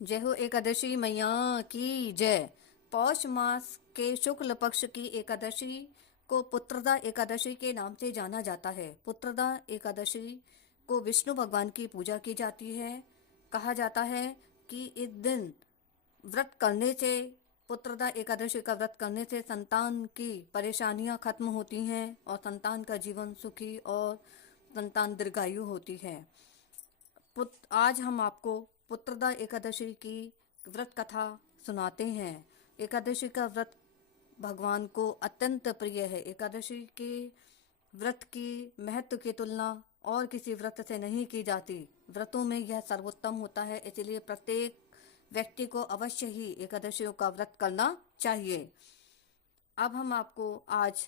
जय हो एकादशी मैया की जय। पौष मास के शुक्ल पक्ष की एकादशी को पुत्रदा एकादशी के नाम से जाना जाता है। पुत्रदा एकादशी को विष्णु भगवान की पूजा की जाती है। कहा जाता है कि इस दिन व्रत करने से, पुत्रदा एकादशी का व्रत करने से संतान की परेशानियां खत्म होती हैं और संतान का जीवन सुखी और संतान दीर्घायु होती है। आज हम आपको पुत्रदा एकादशी की व्रत कथा सुनाते हैं। एकादशी का व्रत भगवान को अत्यंत प्रिय है। एकादशी के व्रत की महत्व की तुलना और किसी व्रत से नहीं की जाती। व्रतों में यह सर्वोत्तम होता है, इसलिए प्रत्येक व्यक्ति को अवश्य ही एकादशियों का व्रत करना चाहिए। अब हम आपको आज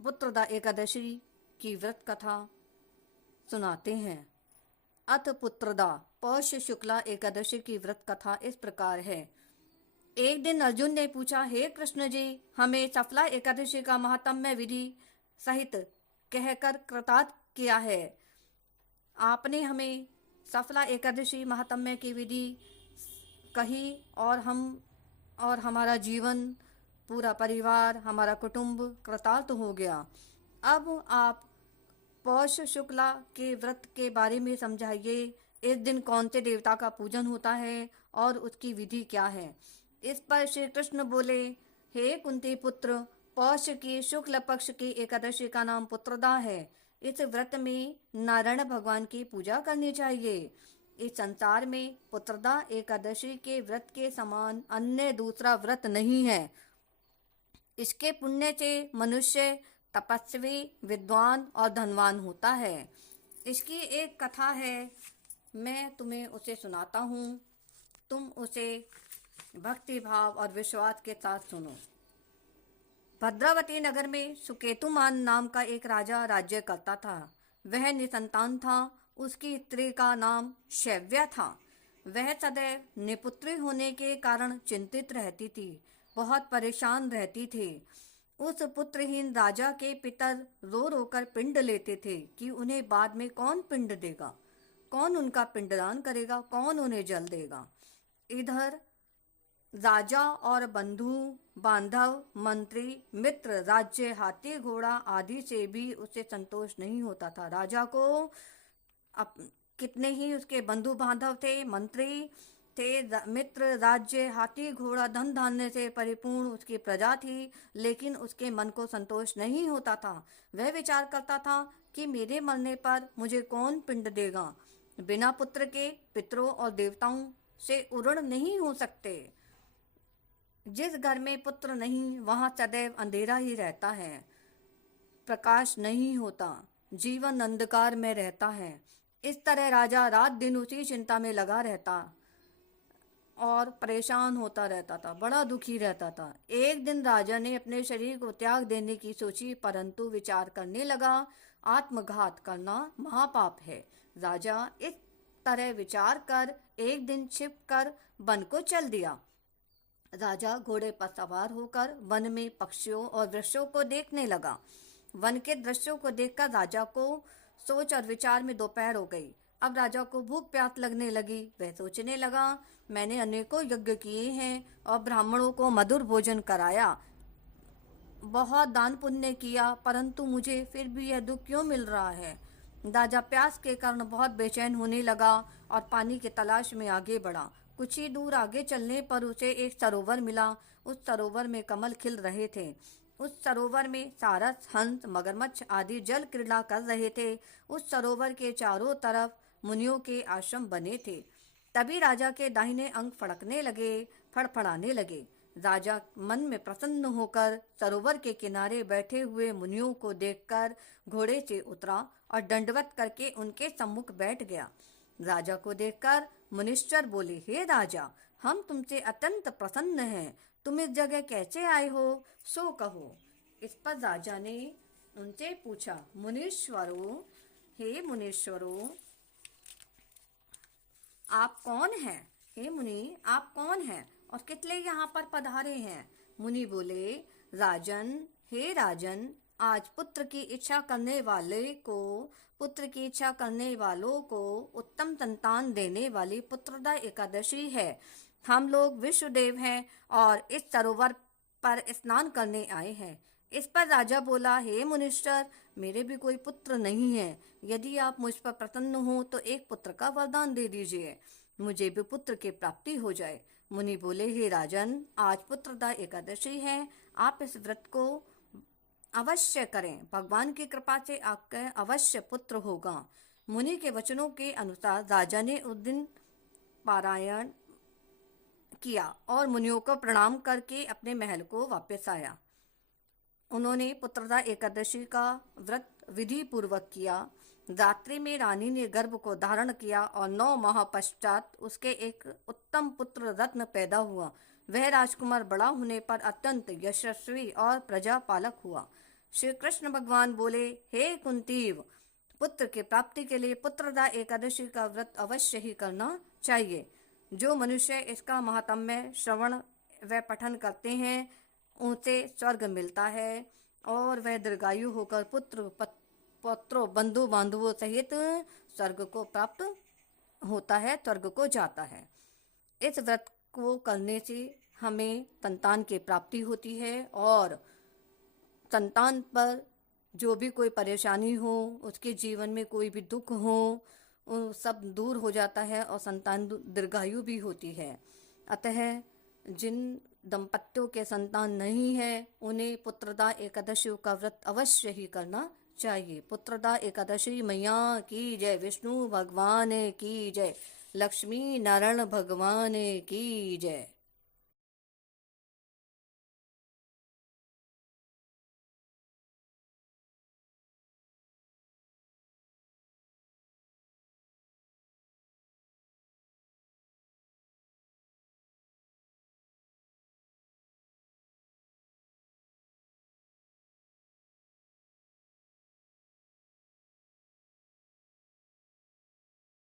पुत्रदा एकादशी की व्रत कथा सुनाते हैं। अथ पुत्रदा पौष शुक्ला एकादशी की व्रत कथा इस प्रकार है। एक दिन अर्जुन ने पूछा, हे कृष्ण जी, हमें सफला एकादशी का महात्म्य विधि सहित कहकर कृतार्थ किया है। आपने हमें सफला एकादशी महात्म्य की विधि कही और हमारा जीवन, पूरा परिवार, हमारा कुटुंब कृतार्थ हो गया। अब आप पौष शुक्ला के व्रत के बारे में समझाइए। इस दिन कौन से देवता का पूजन होता है और उसकी विधि क्या है। इस पर श्री कृष्ण बोले, हे कुंती पुत्र, पौष की शुक्ल पक्ष की एकादशी का नाम पुत्रदा है। इस व्रत में नारायण भगवान की पूजा करनी चाहिए। इस संसार में पुत्रदा एकादशी के व्रत के समान अन्य दूसरा व्रत नहीं है। इसके पुण्य से मनुष्य तपस्वी, विद्वान और धनवान होता है। इसकी एक कथा है, मैं तुम्हें उसे सुनाता हूँ। तुम उसे भक्ति भाव और विश्वास के साथ सुनो। भद्रावती नगर में सुकेतुमान नाम का एक राजा राज्य करता था। वह निसंतान था। उसकी स्त्री का नाम शैव्या था। वह सदैव निपुत्री होने के कारण चिंतित रहती थी, बहुत परेशान रहती थी। उस पुत्रहीन राजा के पितर रो रो कर पिंड लेते थे कि उन्हें बाद में कौन पिंड देगा, कौन उनका पिंडदान करेगा, कौन उन्हें जल देगा। इधर राजा और बंधु बांधव, मंत्री, मित्र, राज्य, हाथी घोड़ा आदि से भी उसे संतोष नहीं होता था। राजा को कितने ही उसके बंधु बांधव थे, मंत्री थे, मित्र, राज्य, हाथी घोड़ा, धन धान्य से परिपूर्ण उसकी प्रजा थी, लेकिन उसके मन को संतोष नहीं होता था। वह विचार करता था कि मेरे मरने पर मुझे कौन पिंड देगा। बिना पुत्र के पितरों और देवताओं से उरण नहीं हो सकते। जिस घर में पुत्र नहीं, वहां सदैव अंधेरा ही रहता है, प्रकाश नहीं होता, जीवन अंधकार में रहता है। इस तरह राजा रात दिन उसी चिंता में लगा रहता और परेशान होता रहता था, बड़ा दुखी रहता था। एक दिन राजा ने अपने शरीर को त्याग देने की सोची, परंतु विचार करने लगा, आत्मघात करना महापाप है। राजा इस तरह विचार कर एक दिन छिप कर वन को चल दिया। राजा घोड़े पर सवार होकर वन में पक्षियों और वृक्षों को देखने लगा। वन के दृश्यों को देखकर राजा को सोच और विचार में दोपहर हो गई। अब राजा को भूख प्यास लगने लगी। वह सोचने लगा, मैंने अनेकों यज्ञ किए हैं और ब्राह्मणों को मधुर भोजन कराया, बहुत दान पुण्य किया, परंतु मुझे फिर भी यह दुख क्यों मिल रहा है। राजा प्यास के कारण बहुत बेचैन होने लगा और पानी की तलाश में आगे बढ़ा। कुछ ही दूर आगे चलने पर उसे एक सरोवर मिला। उस सरोवर में कमल खिल रहे थे। उस सरोवर में सारस, हंस, मगरमच्छ आदि जल क्रीड़ा कर रहे थे। उस सरोवर के चारों तरफ मुनियों के आश्रम बने थे। तभी राजा के दाहिने अंग फड़फड़ाने लगे। राजा मन में प्रसन्न होकर सरोवर के किनारे बैठे हुए मुनियों को देखकर घोड़े से उतरा और दंडवत करके उनके सम्मुख बैठ गया। राजा को देखकर मुनीश्वर बोले, हे राजा, हम तुमसे अत्यंत प्रसन्न हैं। तुम इस जगह कैसे आए हो, सो कहो। इस पर राजा ने उनसे पूछा, मुनीश्वरों, हे मुनीश्वरों, आप कौन हैं? हे मुनि, आप कौन हैं और कितने यहाँ पर पधारे हैं? मुनि बोले, राजन, हे राजन, आज पुत्र की इच्छा करने वालों को उत्तम संतान देने वाली पुत्रदा एकादशी है। हम लोग विश्वदेव हैं और इस सरोवर पर स्नान करने आए हैं। इस पर राजा बोला, हे मुनीश्वर, मेरे भी कोई पुत्र नहीं है। यदि आप मुझ पर प्रसन्न हो तो एक पुत्र का वरदान दे दीजिए, मुझे भी पुत्र की प्राप्ति हो जाए। मुनि बोले, हे राजन, आज पुत्रदा एकादशी है, आप इस व्रत को अवश्य करें। भगवान की कृपा से आपका अवश्य पुत्र होगा। मुनि के वचनों के अनुसार राजा ने उस दिन पारायण किया और मुनियों को प्रणाम करके अपने महल को वापस आया। उन्होंने पुत्रदा एकादशी का व्रत विधि पूर्वक किया। रात्रि में रानी ने गर्भ को धारण किया और 9 माह पश्चात उसके एक उत्तम पुत्र रत्न पैदा हुआ। वह राजकुमार बड़ा होने पर अत्यंत यशस्वी और प्रजापालक हुआ। श्री कृष्ण भगवान बोले, हे कुंतीव, पुत्र की प्राप्ति के लिए पुत्रदा एकादशी का व्रत अवश्य ही करना चाहिए। जो मनुष्य इसका महात्म्य श्रवण व पठन करते हैं उनसे स्वर्ग मिलता है और वह दीर्घायु होकर पुत्रों बंधु बांधवों सहित स्वर्ग को प्राप्त होता है, स्वर्ग को जाता है। इस व्रत को करने से हमें संतान की प्राप्ति होती है और संतान पर जो भी कोई परेशानी हो, उसके जीवन में कोई भी दुख हो, वो सब दूर हो जाता है और संतान दीर्घायु भी होती है। अतः जिन दंपत्तियों के संतान नहीं है उन्हें पुत्रदा एकादशी का व्रत अवश्य ही करना चाहिए। पुत्रदा एकादशी मैया की जय, विष्णु भगवान की जय, लक्ष्मी नारायण भगवान की जय।